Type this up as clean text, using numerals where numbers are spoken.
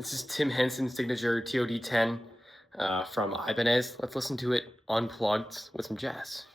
This is Tim Hensons' signature TOD10 from Ibanez. Let's listen to it unplugged with some jazz.